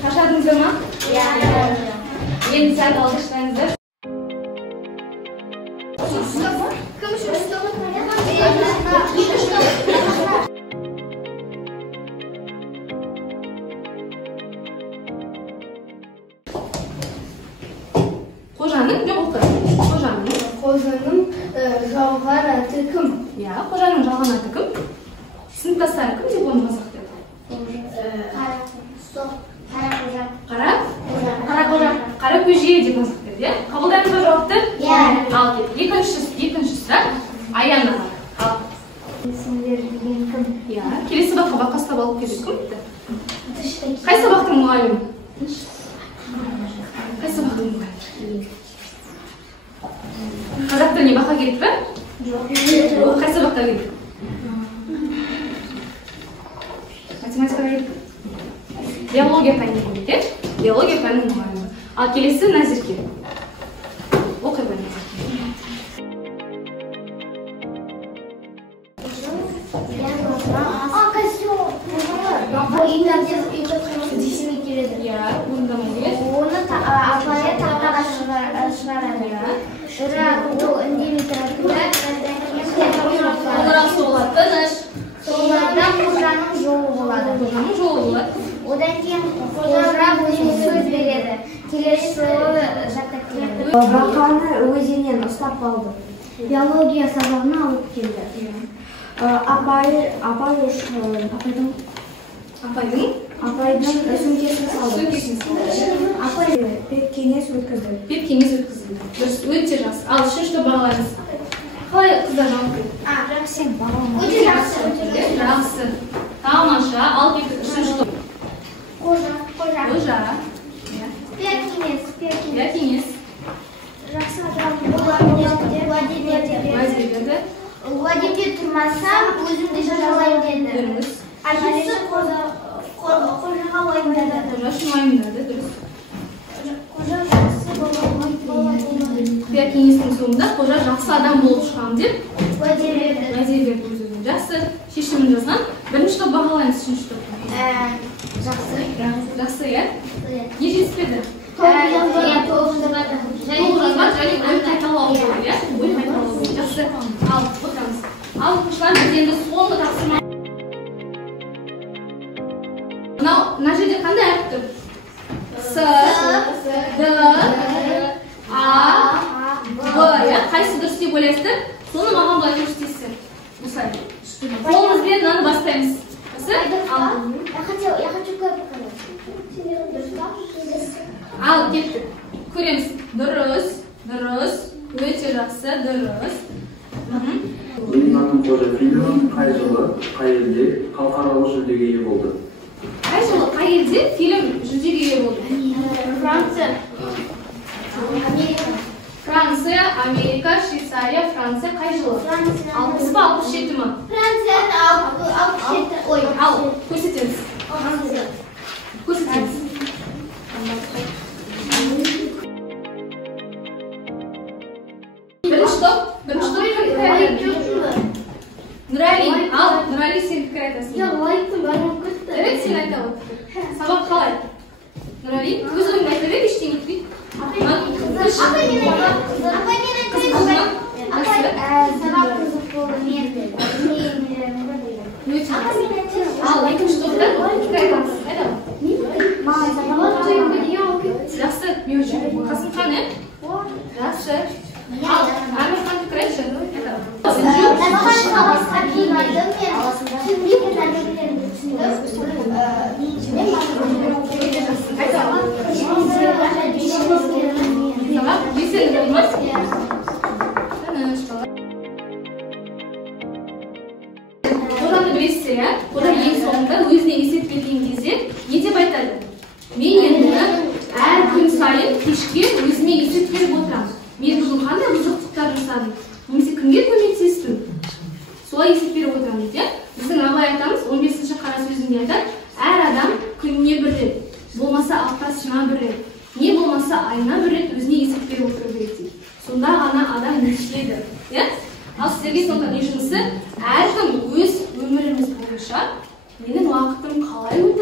Шаршадыңыздар ма? Енді сәл алғыштарыңыздар. Қожаның не болды? Қожаның жалған аты кім? Иә, қожаның жалған аты кім? Сыныптастары кім деп оны мазақ деді? Қара көже деп мазақ деді, иә? Қабылдаймыз ба жауапты? Иә. Ал кет. Екінші сұрақ Аян аға. Ал. Сендер деген кім? Иә, келесі сабаққа бақастап алып келеді кім? Қай сабақтың мұғалімі? Қай сабақтың мұғалімі? Қазақ тіліне бақа керек пе? Жоқ. Қай сабаққа керек? Математика керек. Биология пәніне керек, е? Биология пәнінің мұғалімі. Ал келесі Назерке. Оқи бер Назерке. Десеме келеді. Иә, орындамай келеді. Оны апайы тақтаға шығарады. Бірақ ол үндемей тұрады. Оларасы болады, тыныш. Солардан қожаның жолы болады. Қожаның жолы болады. Одан кейін қожа өзіне сөз береді. Келесі жолы жаттап келеді. Бақаны өзеннен ұстап алды. Биология сабағына алып келді. Апайдың сөмкесін салды. Апай пет-кеңес өткізді. Пет-кеңес өткізді. Дұрыс, өте жақсы. Ал үшінші бағаларыңыз. Қалай қыздар жауап берді? Жақсы, бағаларыңыз. Өте жақсы. Жақсы. Тамаша. Ал кеттік үшінші топ. Қожа. Пет-кеңес. Жақсы адам. Уәдеде тұрмасам, өзімді жазалаймын деді. Дұрыс. Әжесі қожаға уайымдады. Қожа үшін уайымдады, дұрыс. Қожа жақсы болады. Пет-кеңестің соңында қожа жақсы адам болып шығамын деп Уәде берді. өзінің жақсы шешімін жазған. Бірінші топ бағалаймыз, үшінші топ. Жақсы. Жақсы, иә? Не жетіспеді? Жақсы. Ал, отырамыз. Ал, оқушылар, біз енді соңғы тапсырма. Мына жерде қандай әріп тұр? С, Д, А, Б. Қайсы дұрыс деп ойлайсыздар? Соны маған былай көрсетесіздер. Осылай. Қолымызбен мынаны бастаймыз. Я хочу Ал, кеттік. Көреміз. Дұрыс. Өте жақсы, дұрыс. Өзінің атын қожа фильмі қай жылы, қай елде халықаралық жүлдеге ие болды? Қай жылы, қай елде фильм жүлдеге ие болды? Франция, Америка, Швейцария, Франция қай жылы? 60 па, 67 ма? Ой, ал, көрсетеміз. Көрсетеміз. Бірінші топ пікір айтады. Нұрәли, ал, Нұрәли сен пікір айтасың. Жарайды, сен айта ал. Сабақ қалай? Нұрәли, өзіңді айта бер, ештеңе етпейді. Сабақ қызық болды. Ал, екінші топта пікір айтамыз. Жақсы, мен үшін. Қасымхан, е? Жақсы. Ал, Амирхан пікір айтшы. Қожаны білесіздер, иә? Қожа ең соңында өзіне есеп берген кезде не деп айтады? Мен енді әр күн сайын кешке өзіме есеп беріп отырамын. Мен бүгін қандай бұзықтықтар жасадым? Немесе кімге көмектестім? Солай есеп беріп отырамын дейді. Біздің Абай атамыз 15-ші қара сөзінде айтады: әр адам күніне бір рет, болмаса аптасына бір рет, не болмаса айына бір рет өзіне есеп беріп отыру керек дейді. Сонда ғана адам нешеледі. Ал сіздерге сондықтан не жұмысы? Әркім өз өміріміз бойынша менің уақытым қалай өтеді